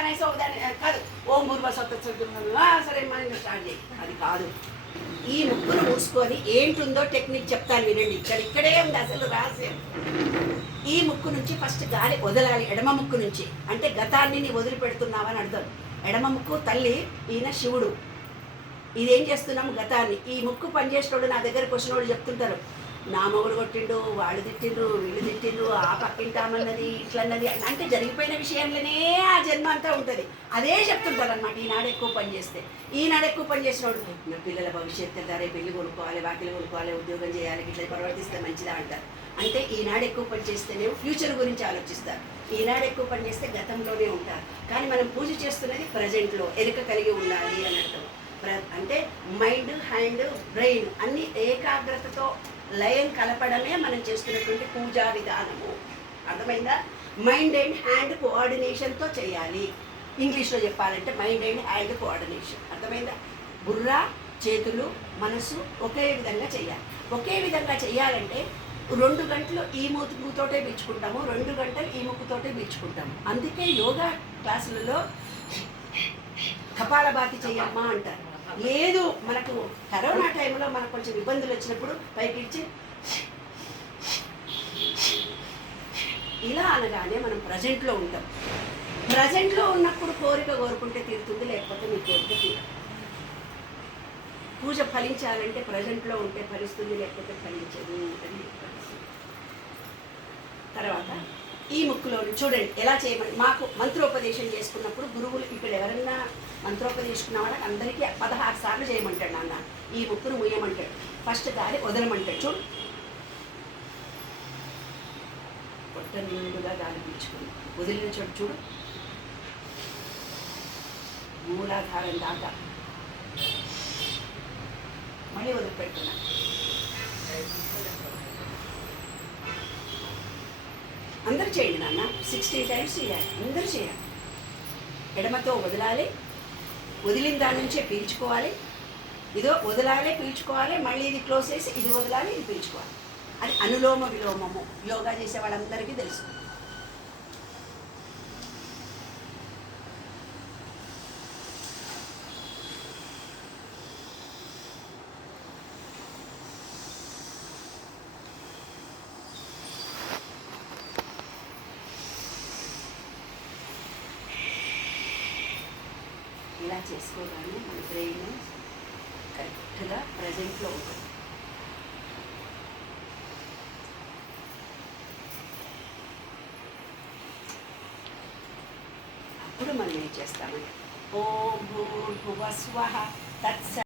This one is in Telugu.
అనేసి దాన్ని కాదు ఓం భూర్భస్వత సరే మనం స్టార్ట్ చేయి, అది కాదు. ఈ ముక్కును మూసుకొని ఏంటుందో టెక్నిక్ చెప్తాను వినండి. ఇక్కడే ఉంది అసలు రహస్యం. ఈ ముక్కు నుంచి ఫస్ట్ గాలి వదలాలి, ఎడమ ముక్కు నుంచి. అంటే గతాన్ని నీ వదిలిపెడుతున్నావని అర్థం. ఎడమ ముక్కు తల్లి, ఈయన శివుడు. ఇదేం చేస్తున్నాము గతాన్ని. ఈ ముక్కు పనిచేసేటోడు నా దగ్గరకు వచ్చినోడు చెప్తుంటారు, నా మొగుడు కొట్టిండు, వాళ్ళు తిట్టిండ్రు, వీళ్ళు తిట్టిండ్రు, ఆ పక్కింటామన్నది ఇట్లన్నది. అంటే జరిగిపోయిన విషయంలోనే ఆ జన్మ అంతా ఉంటుంది. అదే చెప్తుంటారు అనమాట. ఈనాడు ఎక్కువ పని చేస్తే, ఈనాడు ఎక్కువ పని చేసినోడు నా పిల్లల భవిష్యత్తు కదా, రేపు పెళ్లి కొనుక్కోవాలి, వాకిలు కొనుక్కోవాలి, ఉద్యోగం చేయాలి, ఇట్లా ప్రవర్తిస్తే మంచిదా అంటారు. అంటే ఈనాడు ఎక్కువ పని చేస్తేనే ఫ్యూచర్ గురించి ఆలోచిస్తారు. ఈనాడు ఎక్కువ పని చేస్తే గతంలోనే ఉంటారు. కానీ మనం పూజ చేస్తున్నది ప్రజెంట్లో, ఎరుక కలిగి ఉండాలి అని అంటాం. అంటే మైండ్, హ్యాండ్, బ్రెయిన్ అన్ని ఏకాగ్రతతో లయం కలపడమే మనం చేస్తున్నటువంటి పూజా విధానము. అర్థమైందా? మైండ్ అండ్ హ్యాండ్ కోఆర్డినేషన్తో చేయాలి. ఇంగ్లీష్లో చెప్పాలంటే మైండ్ అండ్ హ్యాండ్ కోఆర్డినేషన్. అర్థమైందా? బుర్ర, చేతులు, మనసు ఒకే విధంగా చేయాలి. ఒకే విధంగా చేయాలంటే 2 గంటలు ఈ ముక్కుతోటే పీల్చుకుంటాము, 2 గంటలు ఈ ముక్కుతోటే పీల్చుకుంటాము. అందుకే యోగా క్లాసులలో కపాలభాతి చెయ్యమ్మా అంటారు. లేదు మనకు కరోనా టైంలో మనకు కొంచెం ఇబ్బందులు వచ్చినప్పుడు పైకి ఇచ్చి ఇలా అనగానే మనం ప్రజెంట్లో ఉంటాం. ప్రజెంట్లో ఉన్నప్పుడు కోరిక కోరుకుంటే తీరుతుంది, లేకపోతే మీ కోరిక తీరదు. పూజ ఫలించాలంటే ప్రజెంట్లో ఉంటే ఫలిస్తుంది, లేకపోతే ఫలించదు అని తెలుస్తుంది. తర్వాత ఈ ముక్కులో చూడండి ఎలా చేయమని. మాకు మంత్రోపదేశం చేసుకున్నప్పుడు గురువులు ఇక్కడ ఎవరన్నా మంత్రోపదేశించిన వాళ్ళకి అందరికీ 16 సార్లు చేయమంటాడు నాన్న. ఈ ముక్కును ముయ్యమంటాడు. ఫస్ట్ గాలి వదలమంటాడు. చూడు, పొట్ట నిండుగా గాలి పీల్చుకుని వదిలిన చోటు చూడు, మూలాధారం దాకా మళ్ళీ వదిలిపెట్టుకున్నా. అందరూ చేయండి నాన్న. 16 టైమ్స్ చేయాలి, అందరూ చేయాలి. ఎడమతో వదలాలి, వదిలిన దాని నుంచే పీల్చుకోవాలి. ఇదో వదలాలి, పీల్చుకోవాలి, మళ్ళీ ఇది క్లోజ్ చేసి ఇది వదలాలి, ఇది పీల్చుకోవాలి. అది అనులోమ విలోమము. యోగా చేసే వాళ్ళందరికీ తెలుసు. ఇలా చేసుకోగానే మన బ్రెయిన్ కరెక్ట్గా ప్రజెంట్లో ఉంటుంది. అప్పుడు మనం ఏం చేస్తామంటే ఓం భూర్భువస్వః తత్స